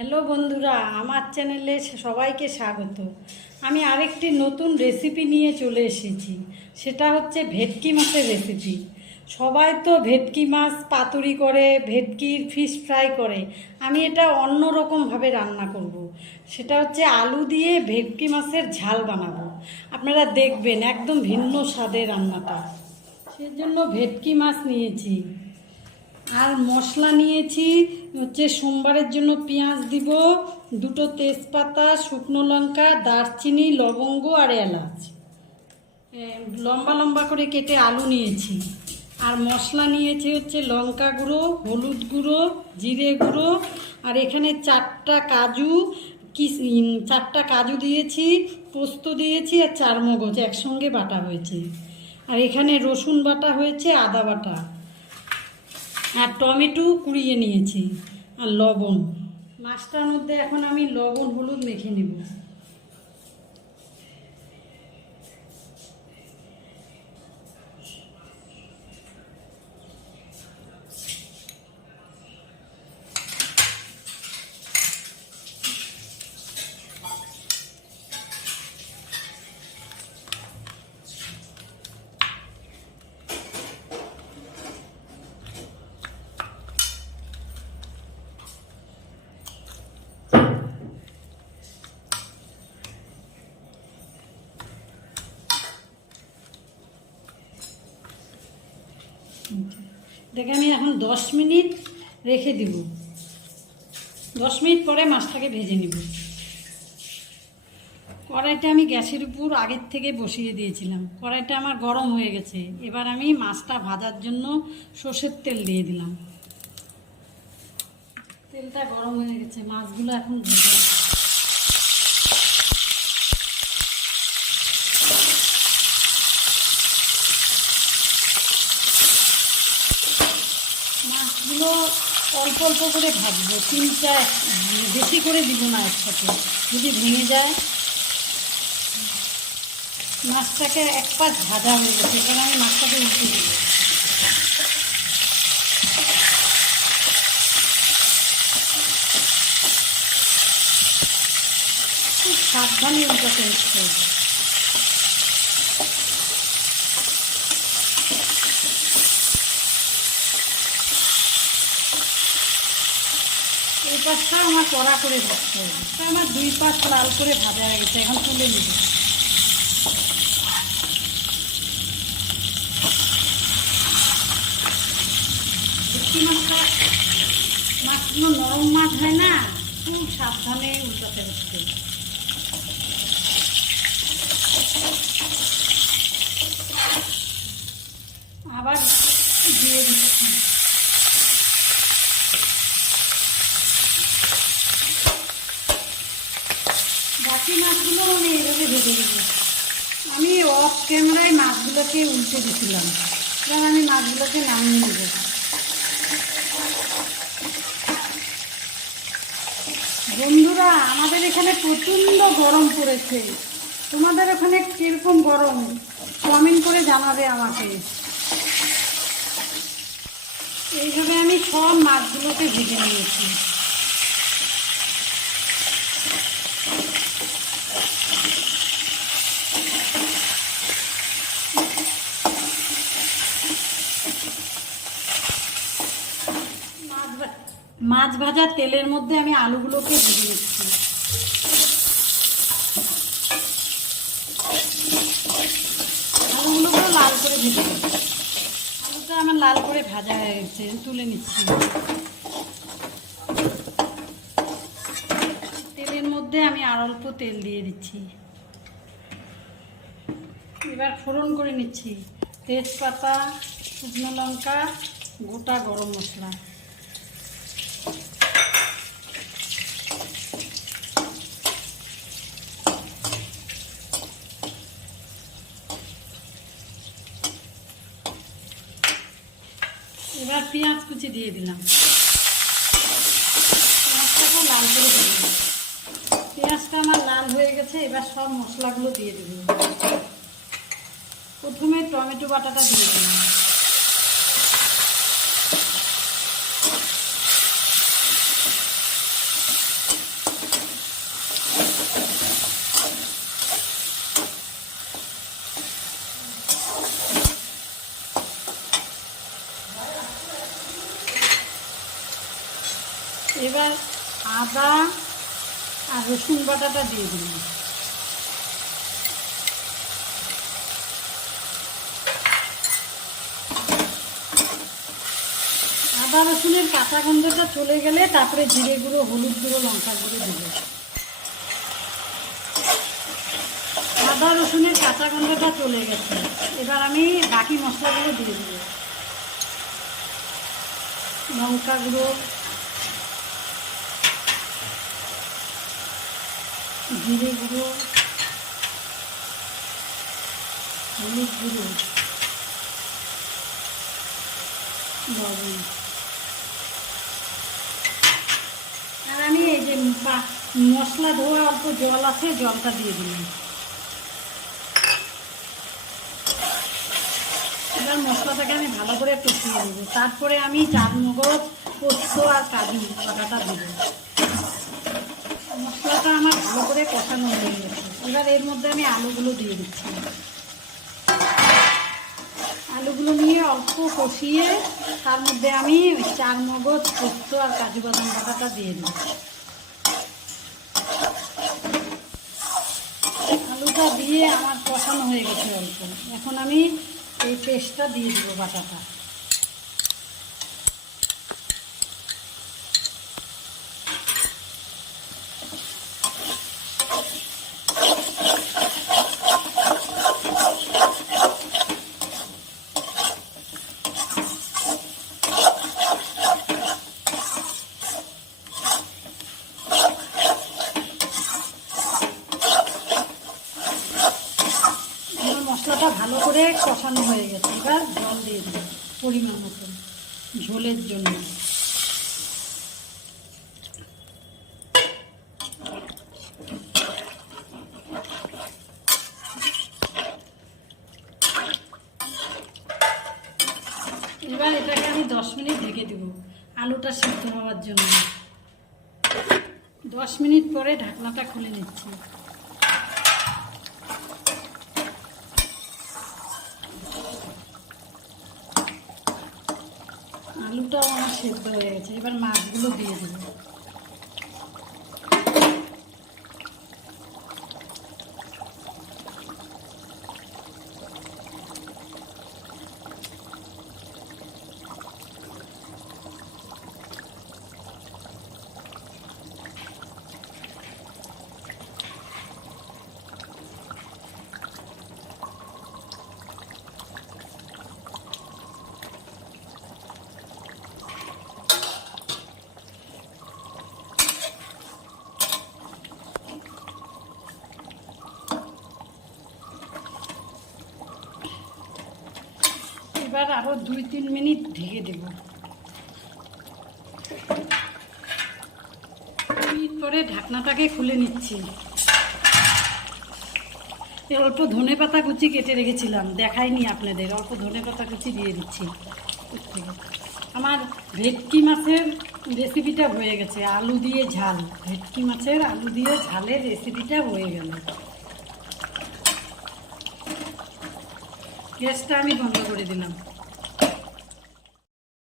Hello বন্ধুরা, আমার চ্যানেলে সবাইকে স্বাগত। আমি আরেকটি নতুন রেসিপি নিয়ে চলে এসেছি। সেটা হচ্ছে ভেটকি মাছের রেসিপি সবাই তো ভেটকি মাছ পাতুরি করে, ভেটকির ফিশ ফ্রাই করে। আমি এটা অন্য রকমভাবে রান্না করব। সেটা হচ্ছে আলু দিয়ে ভেটকি মাছের ঝাল বানাবো। আপনারা দেখবেন একদম ভিন্ন স্বাদের রান্নাটা। সেজন্য ভেটকি মাছ নিয়েছি। আর মশলা নিয়েছি হচ্ছে সোমবারের জন্য পেঁয়াজ দিব, দুটো তেজপাতা, শুকনো লঙ্কা, দারচিনি, লবঙ্গ আর এলাচ। লম্বা লম্বা করে কেটে আলু নিয়েছি। আর মশলা নিয়েছি হচ্ছে লঙ্কা গুঁড়ো, হলুদ গুঁড়ো, জিরে গুঁড়ো। আর এখানে চারটা কাজু কি চারটা কাজু দিয়েছি, পোস্ত দিয়েছি আর চার মগজ একসঙ্গে বাটা হয়েছে। আর এখানে রসুন বাটা হয়েছে, আদা বাটা। আর টমেটো কুড়িয়ে নিয়েছি আর লবণ। মাছটার মধ্যে এখন আমি লবণ হলুদ মেখে নেব। দেখে আমি এখন দশ মিনিট রেখে দিব। দশ মিনিট পরে মাছটাকে ভেজে নেব। কড়াইটা আমি গ্যাসের উপর আগের থেকে বসিয়ে দিয়েছিলাম। কড়াইটা আমার গরম হয়ে গেছে। এবার আমি মাছটা ভাজার জন্য সর্ষের তেল দিয়ে দিলাম। তেলটা গরম হয়ে গেছে। মাছগুলো এখন ভেজে নেব। মাছগুলো অল্প অল্প করে ভাজবো, তিনটা, বেশি করে দিব না একসাথে। যদি ভেঙে যায়, মাছটাকে এক পাশ ভাজা হয়ে গেছে এখানে আমি মাছটাকে উঠে দেবো। সাবধানে উল্টাতে হচ্ছে পাশটা আমার কড়া করে ভাজতে হবে। আমার দুই পাশ লাল করে ভাজা হয়ে গেছে, এখন তুলে নেব। মাছগুলো নরম মাছ হয় না, খুব সাবধানে উল্টাতে হচ্ছে আবার দিয়ে দিচ্ছি বাকি মাছগুলো আমি এইভাবে আমি অফ ক্যামেরায় মাছগুলোকে উল্টে দিছিলাম। এবার আমি মাছগুলোকে নামিয়ে নেব। বন্ধুরা, আমাদের এখানে প্রচণ্ড গরম পড়েছে। তোমাদের ওখানে কীরকম গরম? কমেন্ট করে জানাবে আমাকে। এইভাবে আমি সব মাছগুলোকে ভেজে নিয়েছি মাছ ভা- মাছ ভাজা তেলের মধ্যে আমি আলুগুলোকে ভেজে নিচ্ছি আলুগুলোকে লাল করে ভেজে আলুটা আমার লাল করে ভাজা হয়ে গেছে তুলে নিচ্ছি। তেলের মধ্যে আমি আর অল্প তেল দিয়ে দিচ্ছি। এবার ফোড়ন করে নিচ্ছি। তেজপাতা, শুকনো লঙ্কা, গোটা গরম মশলা এবার পেঁয়াজ কুচি দিয়ে দিলাম। পেঁয়াজটাকে লাল করে দিয়ে দিলাম। পেঁয়াজটা আমার লাল হয়ে গেছে, এবার সব মশলাগুলো দিয়ে দেবো। প্রথমে টমেটো বাটাটা দিয়ে দিলাম। আদা আর রসুন বাটাটা দিয়ে দিলাম। আদা রসুনের কাঁচা গন্ধটা চলে গেলে তারপরে জিরে গুঁড়ো, হলুদ গুঁড়ো, লঙ্কা গুঁড়ো দেবো আদা রসুনের কাঁচা গন্ধটা চলে গেছে। এবার আমি বাকি মশলাগুলো দিয়ে দেবো লঙ্কা গুঁড়ো জিরে গুঁড়ো হলুদ গুঁড়ো লবণ আর আমি এই যে মশলা ধোয়া, অল্প জল আছে, জলটা দিয়ে দিলাম। এবার মশলাটাকে আমি ভালো করে কষিয়ে দেবো তারপরে আমি চার মগজ পোস্ত আর কাজু বাটাটা দেবো। মশলাটা আমার ভালো করে কষানো হয়ে গেছে। এবার এর মধ্যে আমি আলুগুলো দিয়ে দিচ্ছি। আলুগুলো নিয়ে অল্প কষিয়ে তার মধ্যে আমি চার মগজ পোস্ত আর কাজু বাদাম বাটাটা দিয়ে দিই আলুটা দিয়ে আমার কষানো হয়ে গেছে অল্প। এখন আমি এই পেস্টটা দিয়ে দেবো বাটাটা আমার মশলাটা ভালো করে কষানো হয়ে গেছে। এবার জল দিয়ে দেবো পরিমাণ মতন ঝোলের জন্য। এবার এটাকে আমি দশ মিনিট ঢেকে দেবো আলুটা সিদ্ধ হওয়ার জন্য। দশ মিনিট পরে ঢাকনাটা খুলে নিচ্ছি। আলুটাও আমার সেদ্ধ হয়ে গেছে এবার মাছগুলো দিয়ে দেবো। এবার আরও দুই, তিন মিনিট ঢেকে দেব। মিনিট পরে ঢাকনাটাকে খুলে নিচ্ছি। অল্প ধনে পাতা কুচি কেটে রেখেছিলাম, দেখাইনি আপনাদের, অল্প ধনে পাতা কুচি দিয়ে দিচ্ছি। আমার ভেটকি মাছের রেসিপিটা হয়ে গেছে, আলু দিয়ে ঝাল। ভেটকি মাছের আলু দিয়ে ঝালের রেসিপিটা হয়ে গেল। গ্যাসটা আমি বন্ধ করে দিলাম।